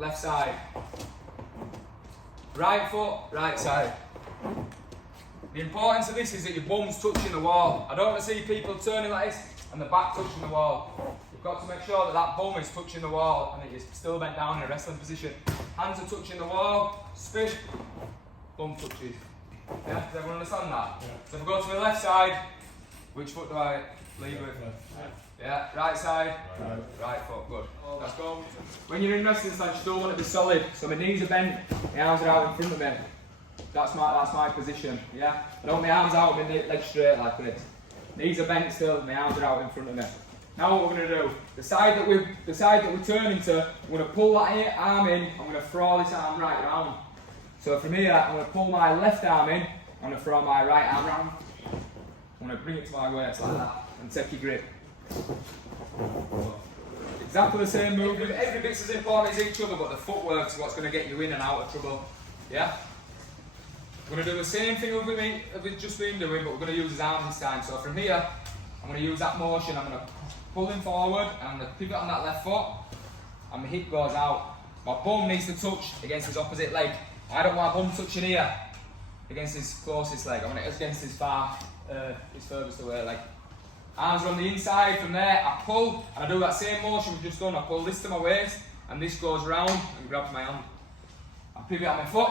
left side. Right foot, right side. The importance of this is that your bum's touching the wall. I don't want to see people turning like this and the back touching the wall. You've got to make sure that that bum is touching the wall and that you're still bent down in a wrestling position. Hands are touching the wall, spin, bum touches. Yeah, does everyone understand that? Yeah. So if we go to the left side, which foot do I lead with? Yeah, right side, right foot, good. Let's go. When you're in wrestling stance, you still want to be solid. So my knees are bent, my arms are out in front of me. That's my position, yeah? I don't want my arms out, my legs straight like this. Knees are bent still, my arms are out in front of me. Now what we're going to do, the side that we're turning to, I'm going to pull that arm in, I'm going to throw this arm right round. So from here, I'm going to pull my left arm in, I'm going to throw my right arm round. I'm going to bring it to my waist like that, and take your grip. Exactly the same movement. Every bit's as important as each other, but the footwork's what's going to get you in and out of trouble. Yeah? We're going to do the same thing we've just been doing, but we're going to use his arms this time. So from here, I'm going to use that motion. I'm going to pull him forward, and I'm going to pivot on that left foot, and my hip goes out. My bum needs to touch against his opposite leg. I don't want my bum touching here against his closest leg. I want it against his furthest away leg. Arms are on the inside. From there, I pull, and I do that same motion we've just done. I pull this to my waist, and this goes round and grabs my hand. I pivot on my foot.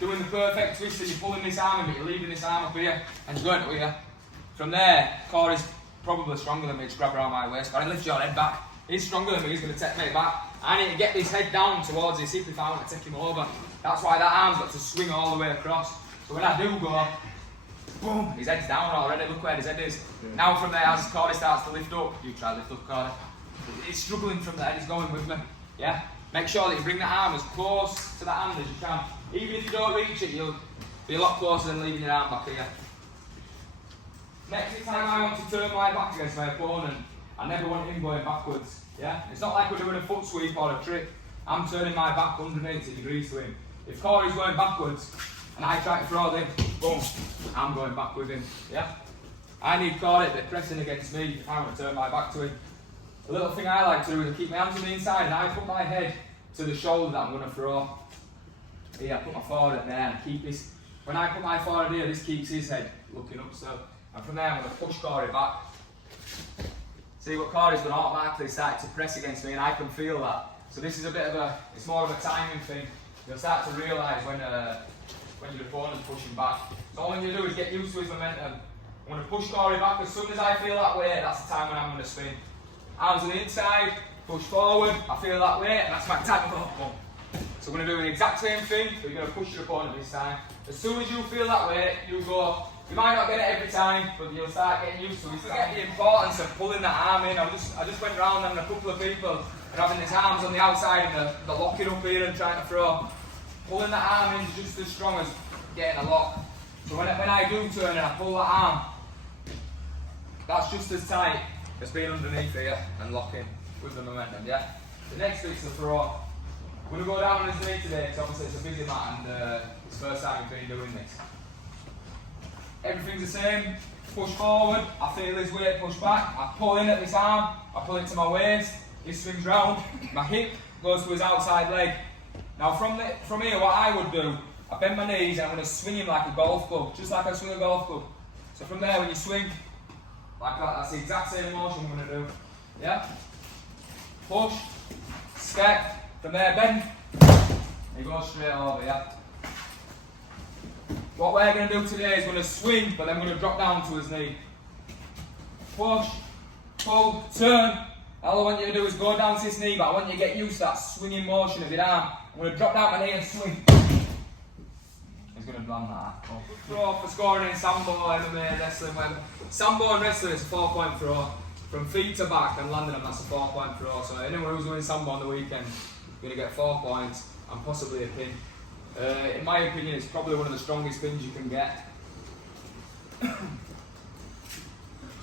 Doing the perfect twist, so you're pulling this arm in, but you're leaving this arm up here, and you're going to here. From there, Corey's probably stronger than me, just grab around my waist. But I lift your head back. He's stronger than me, he's going to take me back. I need to get his head down towards his hip if I want to take him over. That's why that arm's got to swing all the way across. So when I do go, boom, his head's down already, look where his head is. Yeah. Now from there, as Corey starts to lift up, you try to lift up, Corey. He's struggling from there, he's going with me. Yeah? Make sure that you bring that arm as close to that hand as you can. Even if you don't reach it, you'll be a lot closer than leaving your arm back here. Next time I want to turn my back against my opponent, I never want him going backwards. Yeah? It's not like we're doing a foot sweep or a trick. I'm turning my back 180 degrees to him. If Corey's going backwards and I try to throw him, boom, I'm going back with him. Yeah? I need Corey to be pressing against me if I want to turn my back to him. A little thing I like to do is keep my hands on the inside and I put my head to the shoulder that I'm going to throw. Here, I put my forehead there and keep this. When I put my forehead here, this keeps his head looking up. So, and from there, I'm going to push Corey back. See what Corey's going to automatically start to press against me, and I can feel that. So this is a bit of a, it's more of a timing thing. You'll start to realise when your opponent's pushing back. So all you do is get used to his momentum. I'm going to push Corey back. As soon as I feel that way, that's the time when I'm going to spin. Arms on the inside, push forward. I feel that way, and that's my time to go. So we're going to do the exact same thing, but you're going to push your opponent this time. As soon as you feel that way, you go. You might not get it every time, but you'll start getting used to it. You forget the importance of pulling that arm in. I just went round and a couple of people are having his arms on the outside and they're locking up here and trying to throw. Pulling that arm in is just as strong as getting a lock. So when I do turn and I pull that arm, that's just as tight as being underneath here and locking with the momentum, yeah? The next bit's the throw. We're going to go down on his knee today because obviously it's a busy mat and it's the first time we've been doing this. Everything's the same. Push forward, I feel his weight push back, I pull in at this arm, I pull it to my waist, he swings round, my hip goes to his outside leg. Now from here what I would do, I bend my knees and I'm going to swing him like a golf club, just like I swing a golf club. So from there when you swing, like that, that's the exact same motion we're going to do. Yeah? Push, step, from there bend, and you go straight over, yeah? What we're going to do today is we're going to swing, but then we're going to drop down to his knee. Push, pull, turn. All I want you to do is go down to his knee, but I want you to get used to that swinging motion of your arm. I'm going to drop down my knee and swing. He's going to land that. Throw for scoring in Sambo, MMA, wrestling, whatever. Sambo and wrestling is a 4-point throw. From feet to back and landing them, that's a 4-point throw. So anyone who's doing Sambo on the weekend is going to get 4 points and possibly a pin. In my opinion, it's probably one of the strongest pins you can get.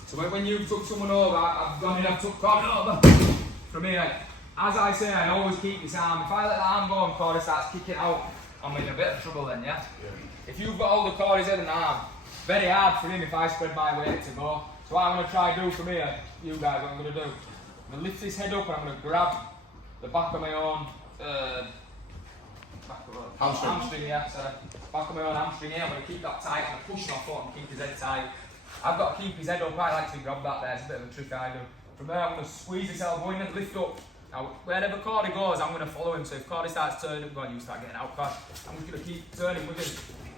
So when you took someone over, I've gone in, I've took Corey over. From here, as I say, I always keep this arm. If I let the arm go and Corey starts kicking out, I'm in a bit of trouble then, yeah? If you've got hold of Corey's head and arm, very hard for him if I spread my weight to go. So what I'm going to try to do from here, you guys, what I'm going to do, I'm going to lift this head up and I'm going to grab the back of my own Hamstring, yeah. So back on my own hamstring here, I'm going to keep that tight. I'm going to push my foot and keep his head tight. I've got to keep his head up. I like to grab that there. It's a bit of a trick I do. From there, I'm going to squeeze his elbow in and lift up. Now, wherever Cordy goes, I'm going to follow him. So if Cordy starts turning, go on, you start getting out fast. I'm just going to keep turning with him.